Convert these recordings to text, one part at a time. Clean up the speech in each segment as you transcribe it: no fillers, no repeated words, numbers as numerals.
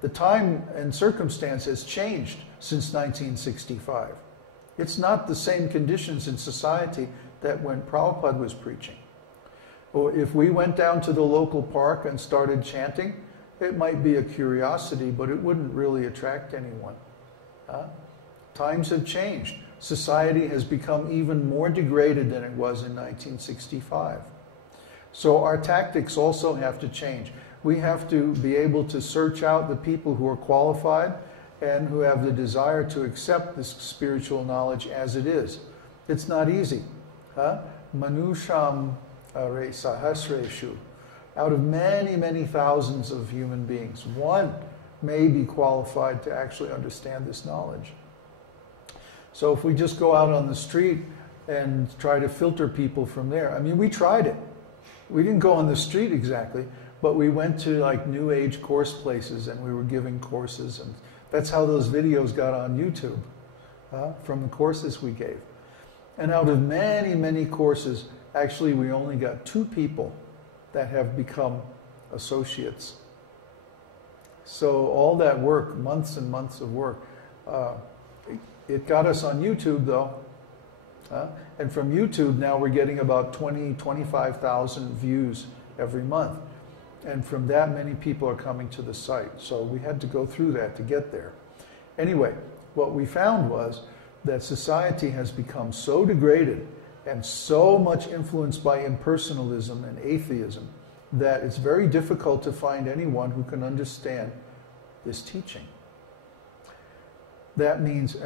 The time and circumstance has changed since 1965. It's not the same conditions in society that when Prabhupada was preaching. Or if we went down to the local park and started chanting, it might be a curiosity, but it wouldn't really attract anyone. Times have changed. Society has become even more degraded than it was in 1965. So our tactics also have to change. We have to be able to search out the people who are qualified and who have the desire to accept this spiritual knowledge as it is. It's not easy. Manusham are sahasreshu. Out of many, many thousands of human beings, one may be qualified to actually understand this knowledge. So if we just go out on the street and try to filter people from there, I mean, we tried it. We didn't go on the street exactly, but we went to like New Age course places and we were giving courses, and that's how those videos got on YouTube, from the courses we gave. And out of many, many courses, actually we only got 2 people that have become associates. So all that work, months and months of work, it got us on YouTube though. And from YouTube now we're getting about 25,000 views every month. And from that many people are coming to the site. So we had to go through that to get there. Anyway, what we found was that society has become so degraded and so much influenced by impersonalism and atheism that it's very difficult to find anyone who can understand this teaching. That means,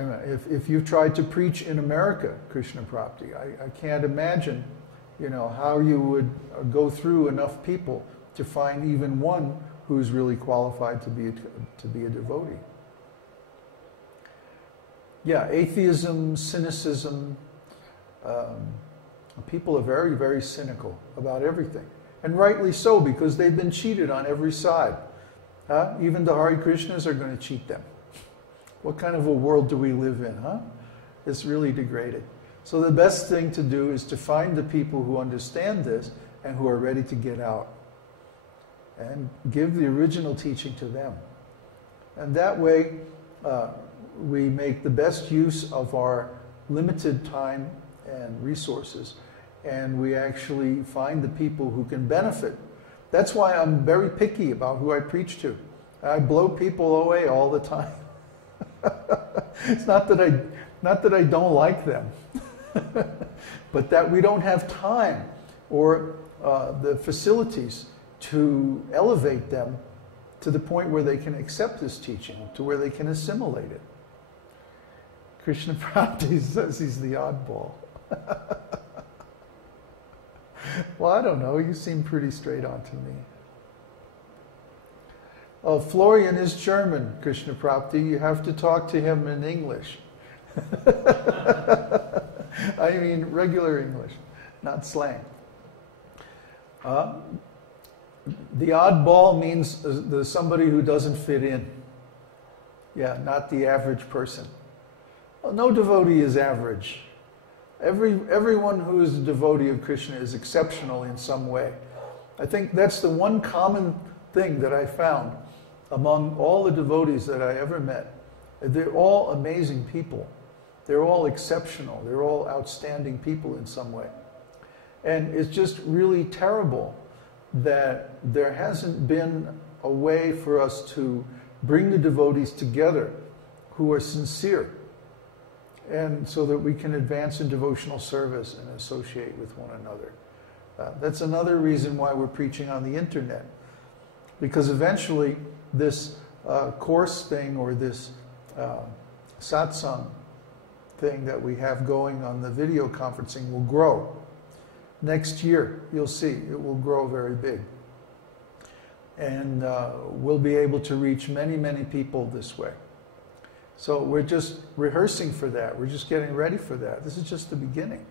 if you've tried to preach in America, Krishna Prapti, I can't imagine, how you would go through enough people to find even one who's really qualified to be a devotee. Yeah, atheism, cynicism, people are very, very cynical about everything. And rightly so, because they've been cheated on every side. Even the Hare Krishnas are going to cheat them. What kind of a world do we live in, It's really degraded. So the best thing to do is to find the people who understand this and who are ready to get out. And give the original teaching to them. And that way, we make the best use of our limited time and resources, and we actually find the people who can benefit. That's why I'm very picky about who I preach to. I blow people away all the time. It's not that I don't like them, but that we don't have time or the facilities to elevate them to the point where they can accept this teaching, to where they can assimilate it. Krishna Prapti says he's the oddball. Well, I don't know. You seem pretty straight on to me. Oh, Florian is German, Krishna Prapti. You have to talk to him in English. I mean regular English, not slang. The oddball means somebody who doesn't fit in. Yeah, not the average person. Well, no devotee is average. Everyone who is a devotee of Krishna is exceptional in some way. I think that's the one common thing that I found among all the devotees that I ever met. They're all amazing people. They're all exceptional. They're all outstanding people in some way. And it's just really terrible that there hasn't been a way for us to bring the devotees together who are sincere, and so that we can advance in devotional service and associate with one another. That's another reason why we're preaching on the internet, because eventually this course thing or this satsang thing that we have going on the video conferencing will grow. Next year, you'll see, it will grow very big. And we'll be able to reach many, many people this way. So we're just rehearsing for that. We're just getting ready for that. This is just the beginning.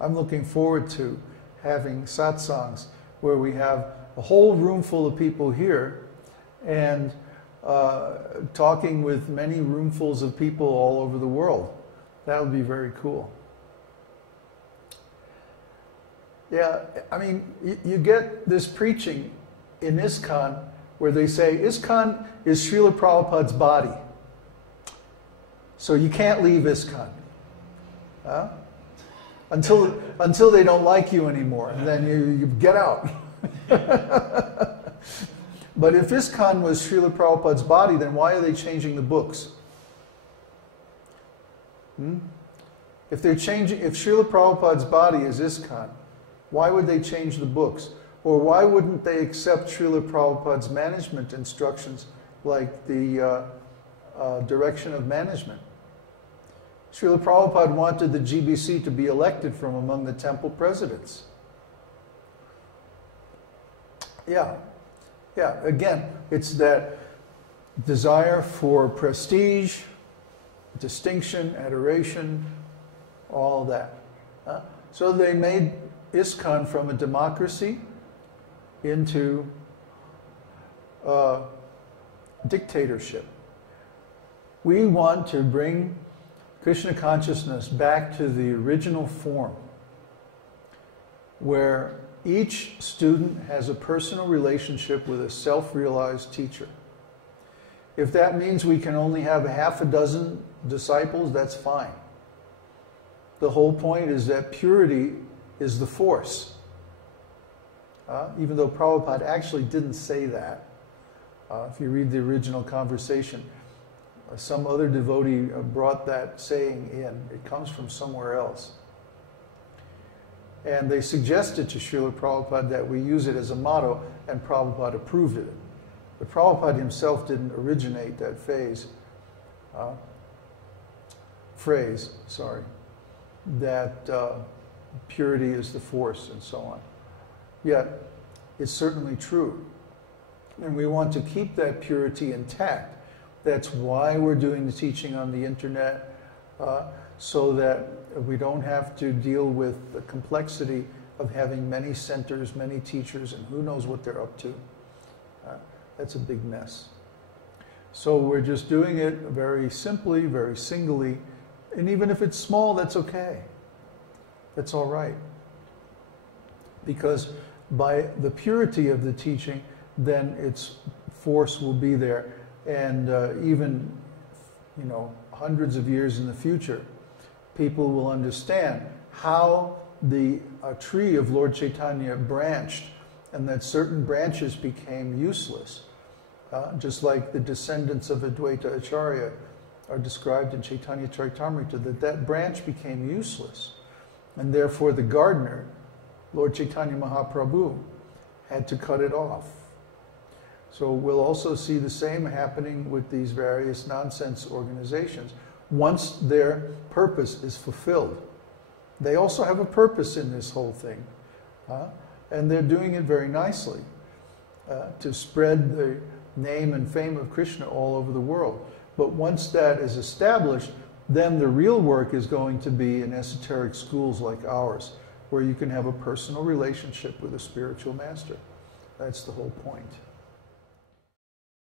I'm looking forward to having satsangs where we have a whole room full of people here and talking with many roomfuls of people all over the world. That would be very cool. Yeah, I mean, you get this preaching in ISKCON where they say ISKCON is Srila Prabhupada's body. So you can't leave ISKCON. Until they don't like you anymore, and then you get out. But if ISKCON was Srila Prabhupada's body, then why are they changing the books? If Srila Prabhupada's body is ISKCON, why would they change the books? Or why wouldn't they accept Srila Prabhupada's management instructions like the direction of management? Srila Prabhupada wanted the GBC to be elected from among the temple presidents. Yeah. Again, it's that desire for prestige, distinction, adoration, all that. So they made ISKCON from a democracy into dictatorship. We want to bring Krishna consciousness back to the original form, where each student has a personal relationship with a self-realized teacher. If that means we can only have half a dozen disciples, that's fine. The whole point is that purity is the force. Even though Prabhupada actually didn't say that. If you read the original conversation, some other devotee brought that saying in. It comes from somewhere else. And they suggested to Srila Prabhupada that we use it as a motto, and Prabhupada approved it. But Prabhupada himself didn't originate that phrase, that purity is the force and so on. Yet, it's certainly true. And we want to keep that purity intact. That's why we're doing the teaching on the internet, so that we don't have to deal with the complexity of having many centers, many teachers, and who knows what they're up to. That's a big mess. So we're just doing it very simply, very singly, and even if it's small, that's okay. That's all right. Because by the purity of the teaching, then its force will be there. And even, hundreds of years in the future, people will understand how the tree of Lord Chaitanya branched, and that certain branches became useless. Just like the descendants of Advaita Acharya are described in Chaitanya Charitamrita, that branch became useless. And therefore the gardener, Lord Chaitanya Mahaprabhu, had to cut it off. So we'll also see the same happening with these various nonsense organizations. Once their purpose is fulfilled, they also have a purpose in this whole thing. And they're doing it very nicely to spread the name and fame of Krishna all over the world. But once that is established, then the real work is going to be in esoteric schools like ours, where you can have a personal relationship with a spiritual master. That's the whole point.